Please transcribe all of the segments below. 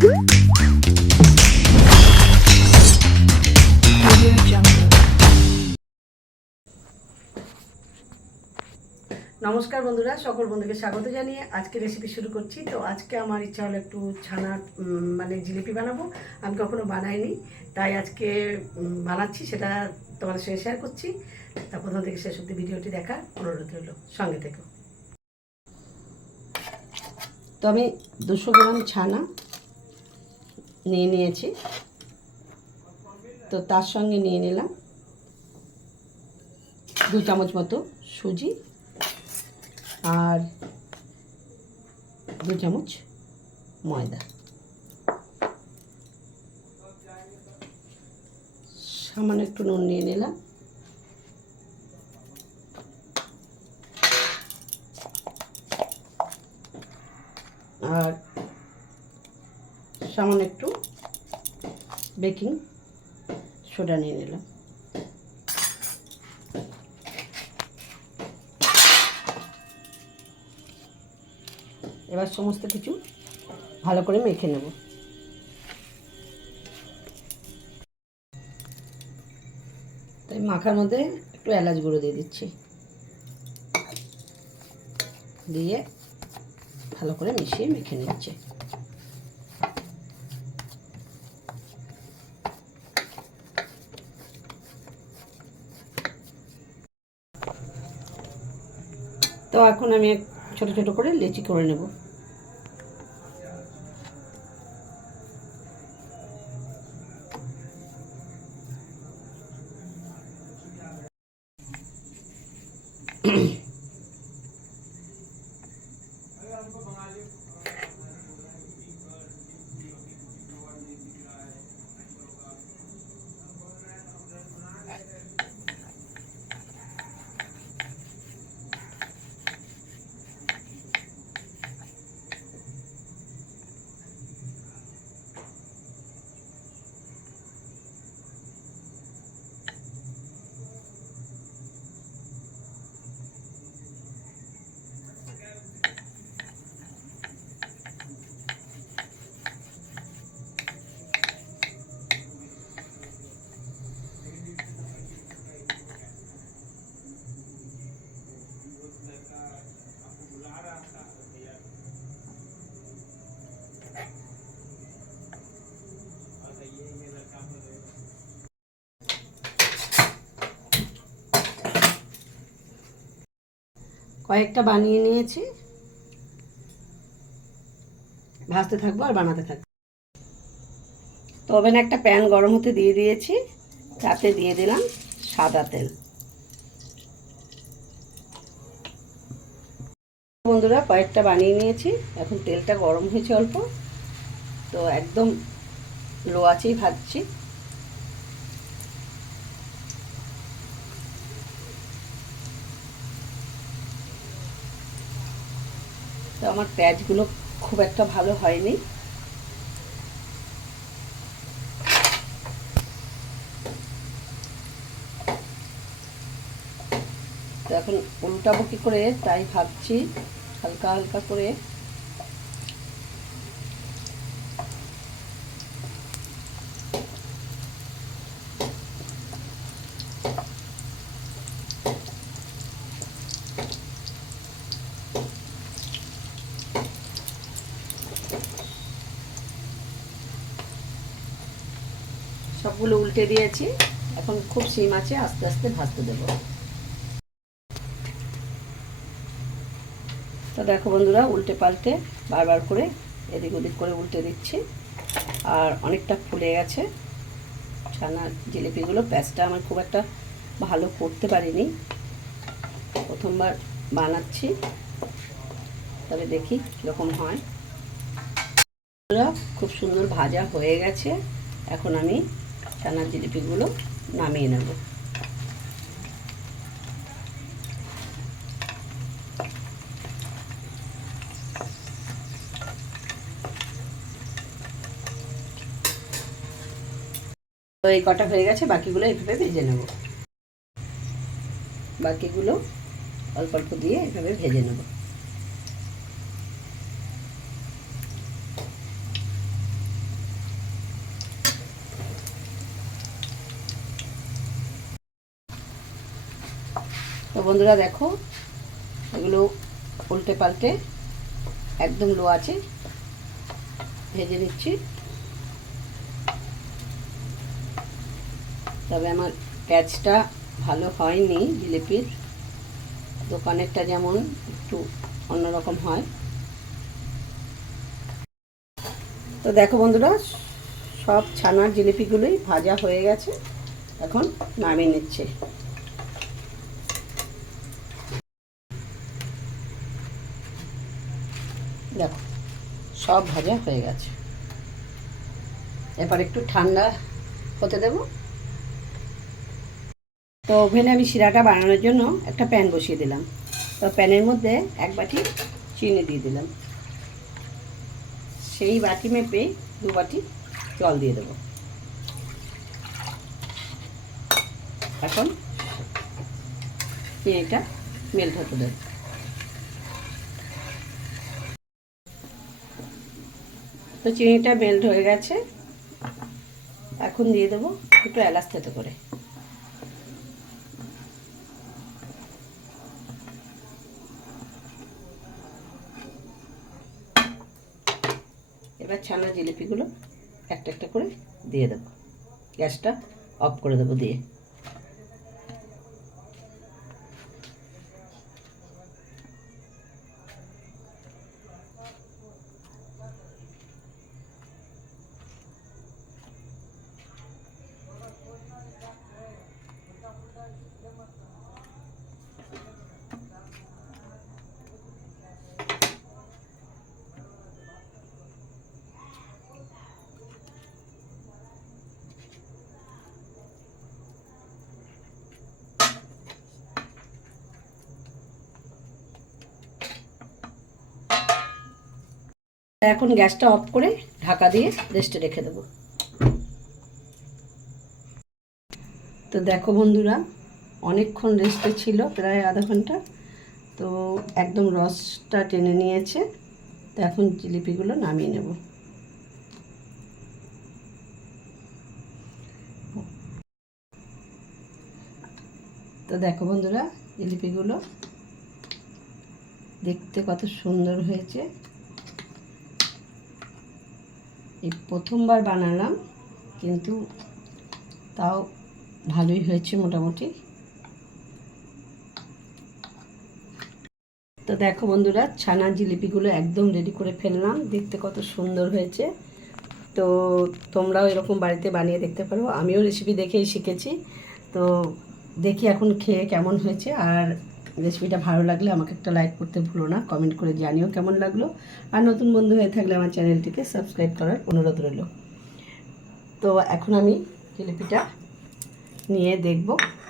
নমস্কার বন্ধুরা, সকল বন্ধুকে স্বাগত জানিয়ে আজকে রেসিপি শুরু করছি। তো আজকে আমার ইচ্ছা হলো একটু ছানার জিলিপি বানাবো। আমি কখনো বানাইনি, তাই আজকে বানাচ্ছি, সেটা তোমাদের সঙ্গে শেয়ার করছি। তা প্রথম থেকে শেষ অবধি ভিডিওটি দেখার অনুরোধ রইল, সঙ্গে থেকো। তো আমি 200 গ্রাম ছানা নিয়ে নিয়েছি। তো তার সঙ্গে নিয়ে নিলাম 2 চামচ মতো সুজি আর 2 চামচ ময়দা, সামান্য একটু নুন নিয়ে নিলাম, আর সামান্য একটু বেকিং সোডা নিয়ে নিলাম। এবার সমস্ত কিছু ভালো করে মেখে নেব। তাই মাখার মধ্যে একটু এলাচ গুঁড়ো দিয়ে দিচ্ছি, দিয়ে ভালো করে মিশিয়ে মেখে নিচ্ছি। তো এখন আমি ছোট ছোট করে লেচি করে নেব। কয়েকটা বানিয়ে নিয়েছি, ভাজতে থাকবো আর বানাতে থাকবো। তো ওভেনে একটা প্যান গরম হতে দিয়ে দিয়েছি, তাতে দিয়ে দিলাম সাদা তেল। বন্ধুরা, কয়েকটা বানিয়ে নিয়েছি, এখন তেলটা গরম হয়েছে অল্প, তো একদম লো আঁচেই ভাজছি। তো আমার পেঁয়াজগুলো খুব একটা ভালো হয়নি, তো এখন উল্টাবো কি করে তাই ভাবছি, হালকা হালকা করে। সবগুলো উল্টে দিয়েছি, এখন খুব সিম আছে, আস্তে আস্তে ভাজতে দেবো। তো দেখো বন্ধুরা, উল্টে পাল্টে বারবার করে এদিক ওদিক করে উল্টে দিচ্ছি, আর অনেকটা ফুলে গেছে ছানার জিলিপিগুলো। প্যাঁচটা আমার খুব একটা ভালো করতে পারিনি, প্রথমবার বানাচ্ছি, তবে দেখি কীরকম হয়। খুব সুন্দর ভাজা হয়ে গেছে, এখন আমি ছানার জিলিপিগুলো নামিয়ে নেব। তো এই কটা হয়ে গেছে, বাকিগুলো এইভাবে ভেজে নেব। বাকিগুলো অল্প অল্প দিয়ে এভাবে ভেজে নেব। বন্ধুরা দেখো, এগুলো উল্টে পাল্টে একদম লো আছে ভেজে নিচ্ছি। তবে আমার প্যাঁচটা ভালো হয়নি জিলিপির, দোকানেরটা যেমন একটু অন্যরকম হয়। তো দেখো বন্ধুরা, সব ছানার জিলিপিগুলোই ভাজা হয়ে গেছে, এখন নামিয়ে নিচ্ছে। দেখো সব ভাজা হয়ে গেছে, এবার একটু ঠান্ডা হতে দেব। তো ওভেনে আমি শিরাটা বানানোর জন্য একটা প্যান বসিয়ে দিলাম। তো প্যানের মধ্যে 1 বাটি চিনি দিয়ে দিলাম, সেই বাটি মেপে 2 বাটি জল দিয়ে দেবো। এখন চিনিটা মেল্ট হতে দেব। তো চিনিটা মেল্ট হয়ে গেছে, এখন দিয়ে দেবো একটু এলাচ থেতো করে। এবার ছানা জিলিপিগুলো একটা একটা করে দিয়ে দেবো, গ্যাসটা অফ করে দেবো দিয়ে। এখন গ্যাসটা অফ করে ঢাকা দিয়ে রেস্টে রেখে দেবো। তো দেখো বন্ধুরা, অনেকক্ষণ রেস্টে ছিল, প্রায় আধা ঘন্টা। তো একদম রসটা টেনে নিয়েছে। তো এখন জিলিপিগুলো নামিয়ে নেব। তো দেখো বন্ধুরা, জিলিপিগুলো দেখতে কত সুন্দর হয়েছে। এই প্রথমবার বানালাম, কিন্তু তাও ভালোই হয়েছে মোটামুটি। তো দেখো বন্ধুরা, ছানার জিলিপিগুলো একদম রেডি করে ফেললাম, দেখতে কত সুন্দর হয়েছে। তো তোমরাও এরকম বাড়িতে বানিয়ে দেখতে পারো, আমিও রেসিপি দেখেই শিখেছি। তো দেখি এখন খেয়ে কেমন হয়েছে। আর রেসিপিটা ভালো লাগলে আমাকে একটা লাইক করতে ভুলো না, কমেন্ট করে জানিও কেমন লাগলো। আর নতুন বন্ধু হয়ে থাকলে আমার চ্যানেলটিকে সাবস্ক্রাইব করার অনুরোধ রইল। তো এখন আমি জিলিপিটা নিয়ে দেখব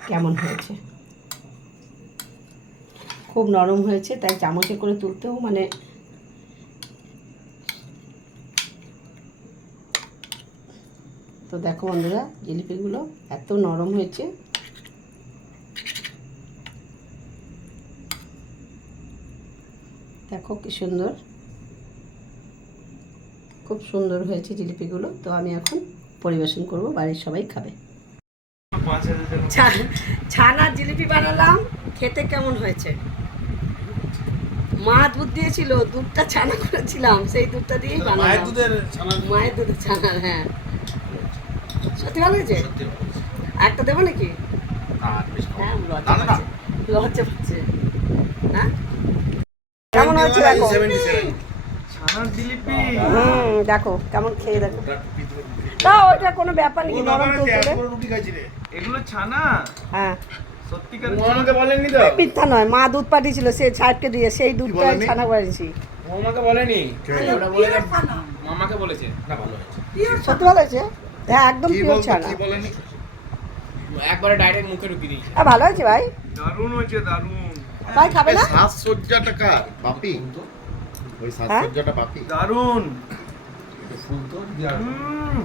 কেমন হয়েছে। খুব নরম হয়েছে, তাই চামচে করে তুলতেও মানে তো দেখো বন্ধুরা, জিলিপিগুলো এত নরম হয়েছে। দেখো কি সুন্দর, খুব সুন্দর হয়েছে জিলিপিগুলো। তো আমি এখন পরিবেশন করব, বাড়ির সবাই খাবে। ছানার জিলিপি বানালাম, খেতে কেমন হয়েছে? মা দুধ দিয়েছিল, দুধটা ছানা করেছিলাম, সেই দুধটা দিয়েই বানালাম। মায়ের দুধের ছানা। হ্যাঁ, সত্যি ভালো হয়েছে। একটা দেবো নাকি? হ্যাঁ, লজ্জা পাচ্ছে না। কেমন হয়েছে দেখো। দেখো কেমন খেয়ে দেখো। তা ওইটা কোনো ব্যাপার নেই, নরম তুলতুলে। এগুলো ছানা? হ্যাঁ, সত্যিকার আমাকে বলেননি তো? মিথ্যা নয়, মা দুধ পাঠিয়েছিল, সে সাহেবকে দিয়ে সেই দুধটাই ছানা করেছি। আমাকে বলেনি, ওটা বলে মামাকে বলেছে। না, ভালো হয়েছে, সত্যি ভালো হয়েছে। হ্যাঁ, একদম পিওর ছানা। কি বলেনি, একবারে ডাইরেক্ট মুখে ঢুকিয়ে দিয়েছে। হ্যাঁ, ভালো হয়েছে ভাই, দারুণ হয়েছে, দারুণ। ভাই খাবে না? সাজসজ্জাটা কার? বাপি? ওই সাজসজ্জাটা বাপি? দারুণ ফুল তো দারুণ।